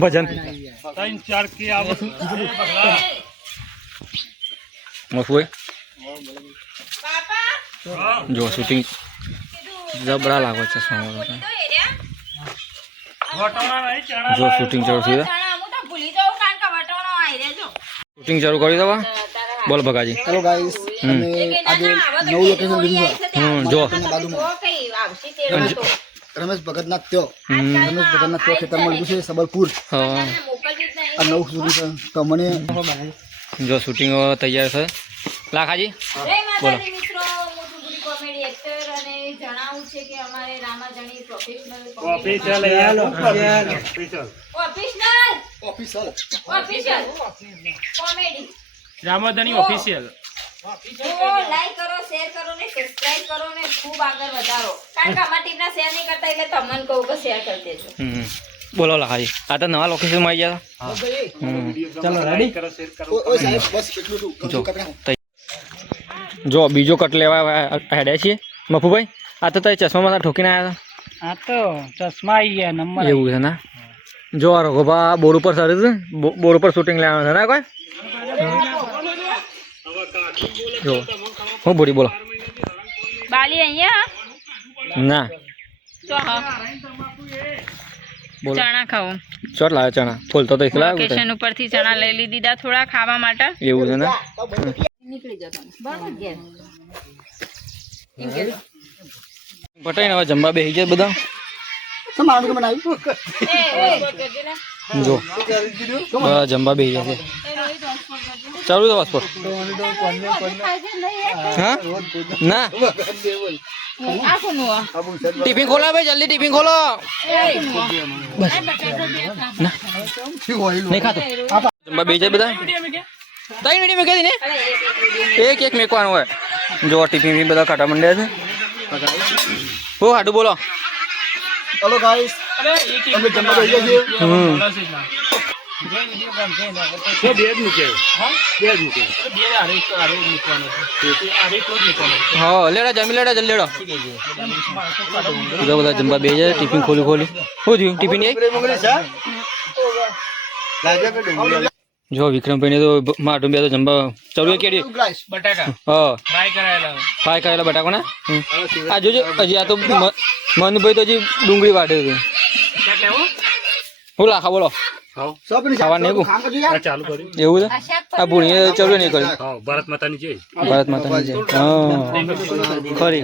ભજન 3-4 કે જો શૂટિંગ જબરા લાગે છે જો શૂટિંગ ચાલુ થઈ શૂટિંગ ચાલુ કરી દવા બોલ ભગાજી હેલો ગાઈસ અમે આજે નવું લોકેશન લીધું છે જો રમેશ ભગતના ત્યો ખેતરમાં લીધું છે સબલપુર આ નવું શૂટિંગ છે તો મને જો શૂટિંગ તૈયાર છે લાખાજી બોલો રામાધણી ઓફિશિયલ લાઈક કરો શેર કરો ને સબસ્ક્રાઇબ કરો ને ખૂબ આગળ વધારો કારણ કે અમારી ટીમના શેર નહીં કરતા એટલે તમને કહું કે શેર કરી દેજો બોલો લાખાજી આ તો નવા લોકેશન માં આવી ગયા ચાલો રેડી ઓય સાહેબ બસ એટલું જો જો બીજો કટ લેવા હેડ્યા છીએ મફુભાઈ આ તો તારી ચશ્મામાં ઠોકીને આવ્યા આ તો ચશ્મા આવી ગયા નંબર એવું છે ને જો આ રઘોભા બોર્ડ ઉપર સર બોર્ડ ઉપર શૂટિંગ લેવાનું છે ને કોઈ જો હું બોડી બોલો બાલી અહીંયા ના તો હા બોલો ચણા ખાવું ચોટ લાવે ચણા ફૂલ તો એકલા લોકેશન ઉપરથી ચણા લઈ લીધા થોડા ખાવા માટે એવું છે ને નીકળી જતો બરાબર ગેસ પટાઈને હવે જમવા બેસી જાય બધા મારું બનાવ્યું જો બધા જમવા બેસી જશે ચાલુ તો પાસપોર્ટ હા ના ટિફિન ખોલો ભાઈ જલ્દી ટિફિન ખોલો બસ નહીં ખાતો જમવા બેસી જાય બધા 3 મિનિટ મેં કહી ને એક મેકવાનું હોય જો ટિફિન બધા ખાટા મંડ્યા છે હો હાડું બોલો હેલો ગાઈસ અમે જમવા બેસી છીએ હા લેડા જમી લેડા જલ્દી લેડો જો બધા જમવા બેસી જાય ટિફિન ખોલી શું થયું ટિફિન જો વિક્રમભાઈ ને તો માટું બે તો જમવા ચડ્યું કેડી બટાકા હા ફ્રાય કરેલા બટાકો ને આ જોજો હજી આ તો મનભાઈ તો હજી ડુંગળી વાટે છે હું લાખા બોલો ખાવા નહીં ચાલુ કર્યું એવું છે આ ભૂણીએ ચડ્યું નહીં કર્યું ભારત માતાની જય હા ખરી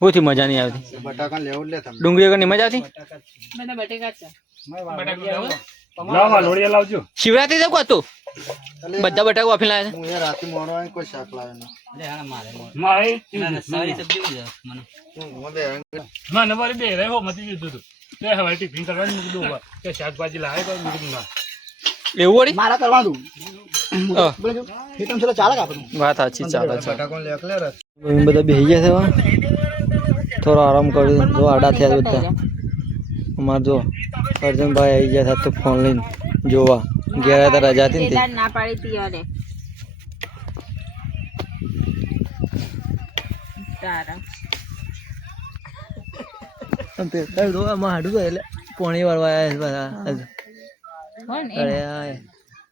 શું મજા નહીં આવતી ડુંગળી વગર ની મજા આવતી શિવરાત્રી તો હતું બધા બટાકો આપી લાવ્યા છે શાકભાજી લાવે એવું વળી મારા કરવાનું વાત સાચી ચાલે છે બધા બેસી ગયા છે થોડો આરામ કર્યો જો આડા થયા બધા અમારે જો અર્જુનભાઈ આવી ગયા હતા તો ફોન લઈને જોવા ગયા હતા રજા હતી ને ના પાડી તીવારે હાડું એટલે પોણી વાળવા આવ્યા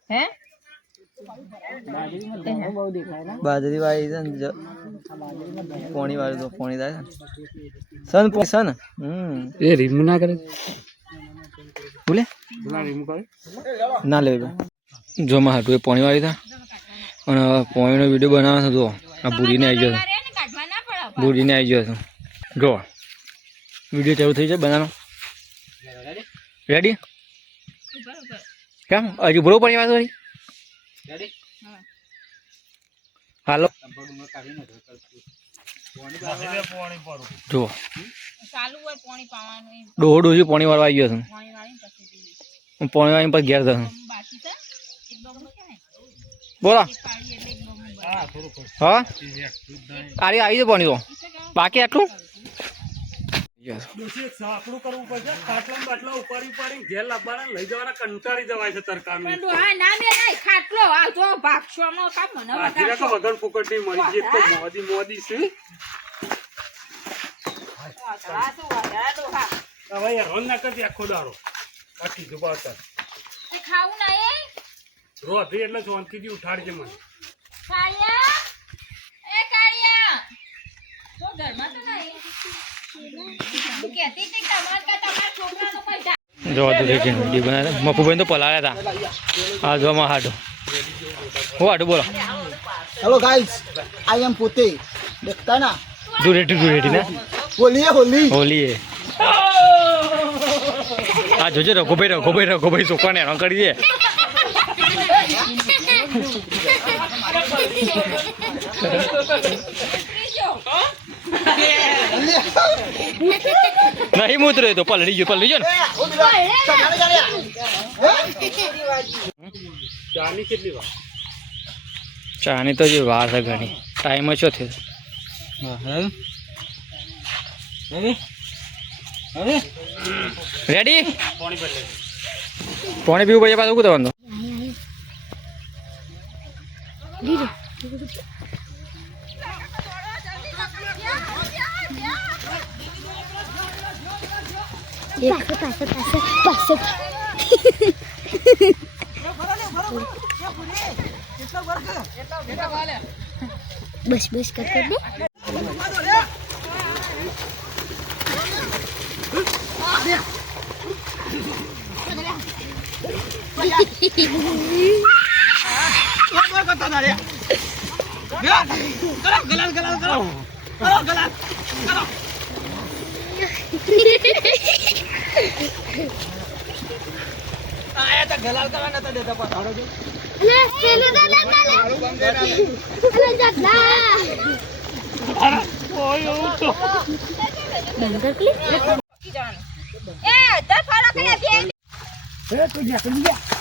હે બાજરી વાળી છે ને પોણી વાળી તો પોણી થાય સન સન એ રીમ ના કરે બોલે ના લે જો માં હાટું એ પોણી વાળી હતા અને પોણીનો વિડીયો બનાવવાનો હતો આ બુડીને આવી ગયો હતો જો વિડીયો ચાલુ થઈ જાય બનાવવાનો રેડી કેમ હજુ બરોબર પડી વાત વળી હાલો જો ડોહો ડોહી પોણી વાળવા આવી ગયો છું પોણી વાળી પછી ઘેર થશે બોલો હા આરી આવી જાય પાણી તો બાકી આટલું સાંકડું કરવું પડશે ખાટલા બાટલા ઉપાડી ઘેર લાવવાના લઈ જવાના કંટાળી જવાય છે તરકારનું ખાટલો આ જો ભાગશો નો કામ મને આખી વગર ફૂકટની મળી ગઈ તો મોદી છે હવે હેરાન ના કરતી આખો દાડો આખી જુબાવતા ખાવું નહીં રોધી એટલે શાંતિથી ઉઠાડજે મને કાળિયા એ કાળિયા તો ઘરમાં તો નહીં હું કહેતી હતી કે તમારા છોકરાનો પૈસા જો વિડીયો બનાવ્યા મફુભાઈ તો પલાળ્યા હતા હા જો માં હાડો હું હાડો બોલો હેલો ગાઈસ આઈ એમ પોતે દેખતા ના ધૂળેટી ને હોલી એ આ જોજે રઘુભાઈ છોકરાને હેરાન કરી દે નહીં મૂતરે તો પલળી ગયો ને ચાની કેટલી વાર ચાની તો જે વાર છે ઘણી ટાઈમ જ થયો રેડી પાણી બદલે પાણી પીવું પછી પાછું ઉતરવાનું બસ બસ કર દે એ દર ફરક નથી